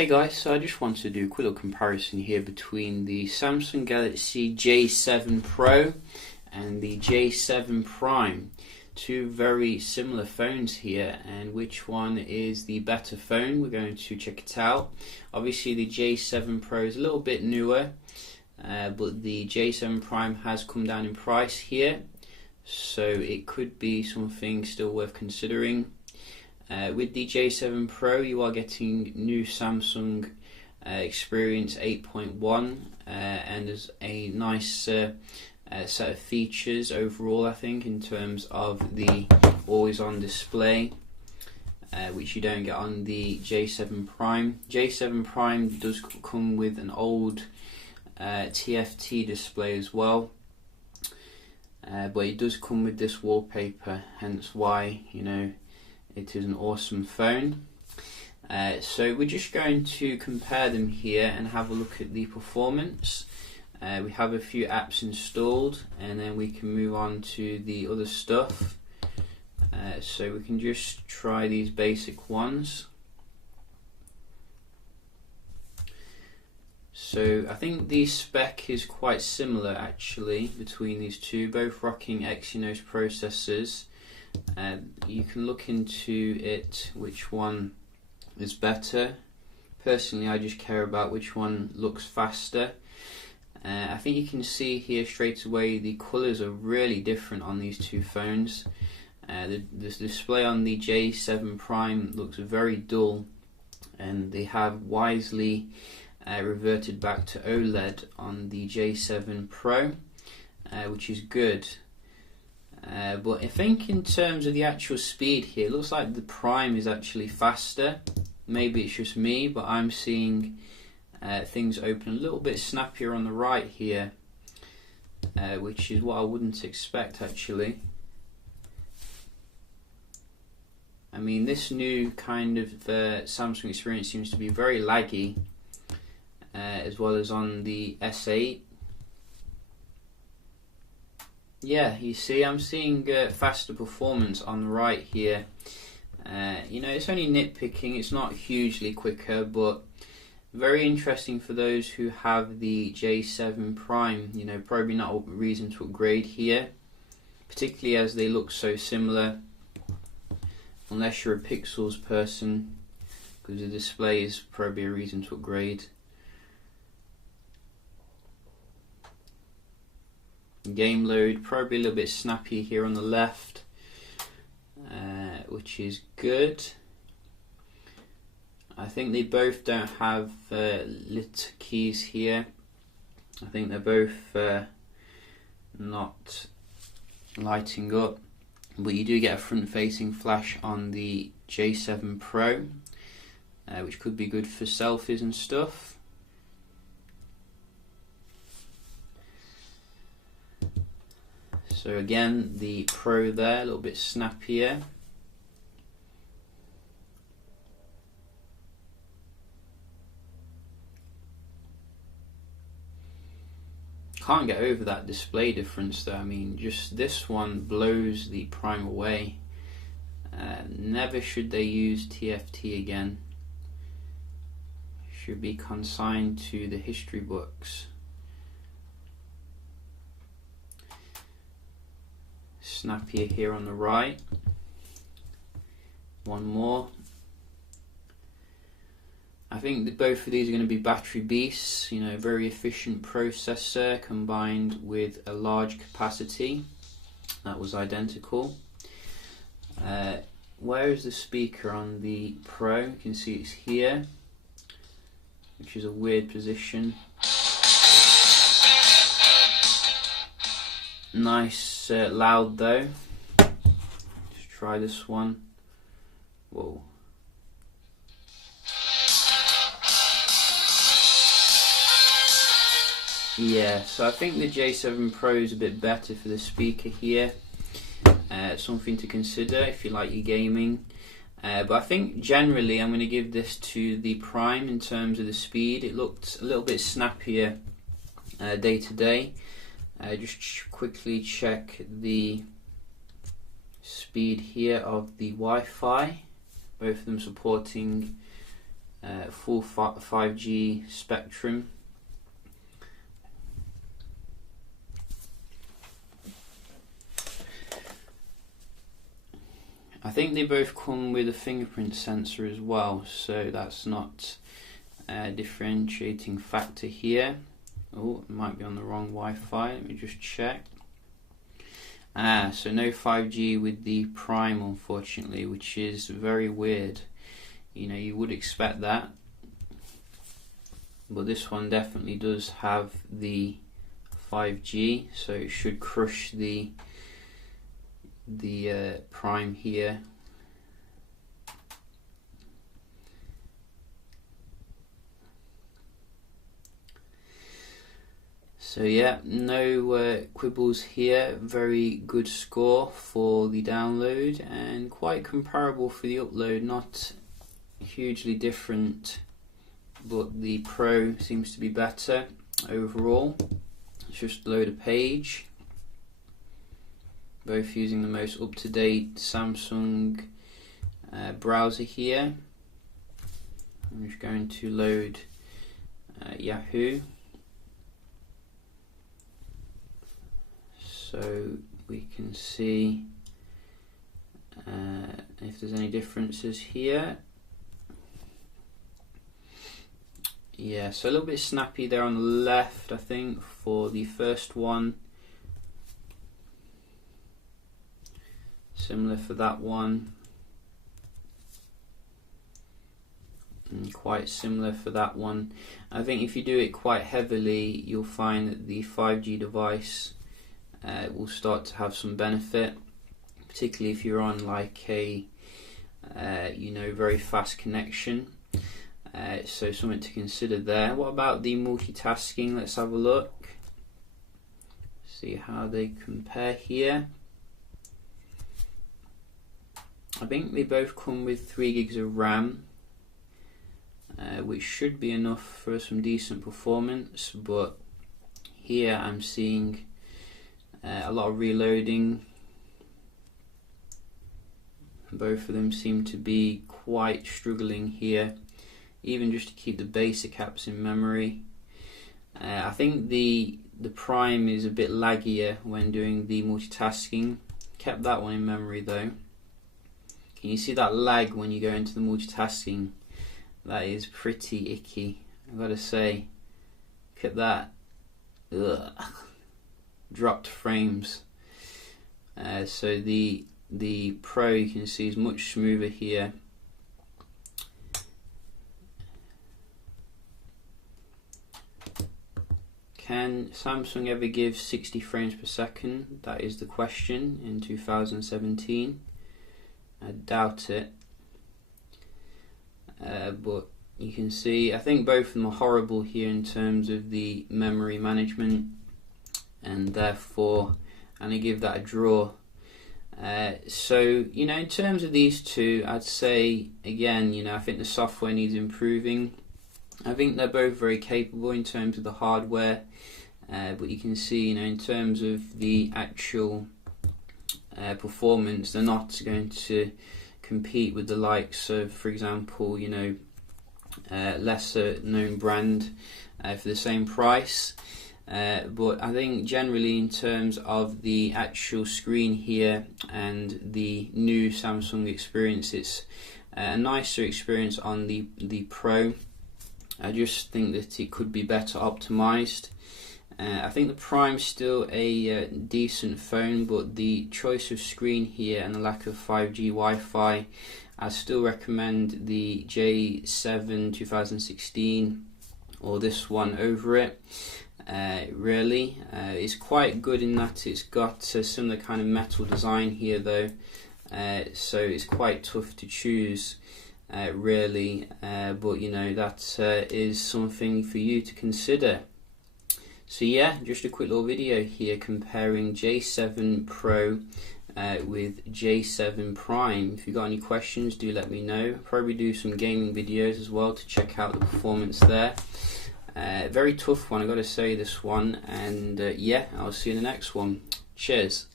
Hey guys, so I just wanted to do a quick little comparison here between the Samsung Galaxy J7 Pro and the J7 Prime. Two very similar phones here, and which one is the better phone? We're going to check it out. Obviously the J7 Pro is a little bit newer, but the J7 Prime has come down in price here, so it could be something still worth considering. With the J7 Pro, you are getting new Samsung Experience 8.1, and there's a nice set of features overall, I think, in terms of the always-on display, which you don't get on the J7 Prime. J7 Prime does come with an old TFT display as well, but it does come with this wallpaper, hence why, it is an awesome phone. So we're just going to compare them here and have a look at the performance. We have a few apps installed, and then we can move on to the other stuff. So we can just try these basic ones. So I think the spec is quite similar actually between these two, both rocking Exynos processors. You can look into it, which one is better. Personally, I just care about which one looks faster. I think you can see here straight away the colours are really different on these two phones. The display on the J7 Prime looks very dull, and they have wisely reverted back to OLED on the J7 Pro, which is good. But I think in terms of the actual speed here, it looks like the Prime is actually faster. Maybe it's just me, but I'm seeing things open a little bit snappier on the right here, which is what I wouldn't expect actually. I mean, this new kind of Samsung Experience seems to be very laggy, as well as on the S8. Yeah, you see, I'm seeing faster performance on the right here. It's only nitpicking, it's not hugely quicker, but very interesting for those who have the J7 Prime. Probably not a reason to upgrade here, particularly as they look so similar, unless you're a Pixels person, because the display is probably a reason to upgrade. Game load probably a little bit snappy here on the left, which is good. I think they both don't have lit keys here. I think they're both not lighting up, but you do get a front-facing flash on the J7 Pro, which could be good for selfies and stuff. So again, the Pro there, a little bit snappier. Can't get over that display difference though. I mean, just this one blows the Prime away. Never should they use TFT again. Should be consigned to the history books. Snappier here on the right. One more. I think that both of these are going to be battery beasts. Very efficient processor combined with a large capacity. That was identical. Where is the speaker on the Pro? You can see it's here, which is a weird position. Nice loud though. Let's try this one. Whoa. Yeah, so I think the J7 Pro is a bit better for the speaker here. Something to consider if you like your gaming. But I think generally I'm going to give this to the Prime in terms of the speed. It looked a little bit snappier day to day. Just quickly check the speed here of the Wi-Fi. Both of them supporting full 5G spectrum. I think they both come with a fingerprint sensor as well, so that's not a differentiating factor here. Oh, it might be on the wrong Wi-Fi, let me just check. So no 5G with the Prime, unfortunately, which is very weird. You know, you would expect that, but this one definitely does have the 5G, so it should crush the Prime here. So yeah, no quibbles here. Very good score for the download and quite comparable for the upload. Not hugely different, but the Pro seems to be better overall. Let's just load a page. Both using the most up-to-date Samsung browser here. I'm just going to load Yahoo, so we can see if there's any differences here. Yeah, so a little bit snappy there on the left, I think, for the first one. Similar for that one. And quite similar for that one. I think if you do it quite heavily, you'll find that the 5G device will start to have some benefit, particularly if you're on like a very fast connection. So something to consider there. What about the multitasking? Let's have a look. See how they compare here. I think they both come with 3 gigs of RAM, which should be enough for some decent performance, but here I'm seeing a lot of reloading. Both of them seem to be quite struggling here, even just to keep the basic apps in memory. I think the Prime is a bit laggier when doing the multitasking. Kept that one in memory though. Can you see that lag when you go into the multitasking? That is pretty icky, I've got to say. Look at that. Ugh. Dropped frames. So the Pro, you can see, is much smoother here. Can Samsung ever give 60 frames per second? That is the question in 2017. I doubt it. But you can see, I think both of them are horrible here in terms of the memory management, and therefore I'm going to give that a draw. So, you know, in terms of these two, I'd say, again, you know, I think the software needs improving. I think they're both very capable in terms of the hardware, but you can see, you know, in terms of the actual performance, they're not going to compete with the likes of, for example, you know, lesser known brand for the same price. But I think generally in terms of the actual screen here and the new Samsung experience, it's a nicer experience on the Pro. I just think that it could be better optimized. I think the Prime's still a decent phone, but the choice of screen here and the lack of 5G Wi-Fi, I still recommend the J7 2016 or this one over it. Really, it's quite good in that it's got a similar kind of metal design here though, so it's quite tough to choose. Really, but you know, that is something for you to consider. So yeah, just a quick little video here comparing J7 Pro with J7 Prime. If you've got any questions, do let me know. I'll probably do some gaming videos as well to check out the performance there. Very tough one, I've got to say, this one, and yeah, I'll see you in the next one. Cheers.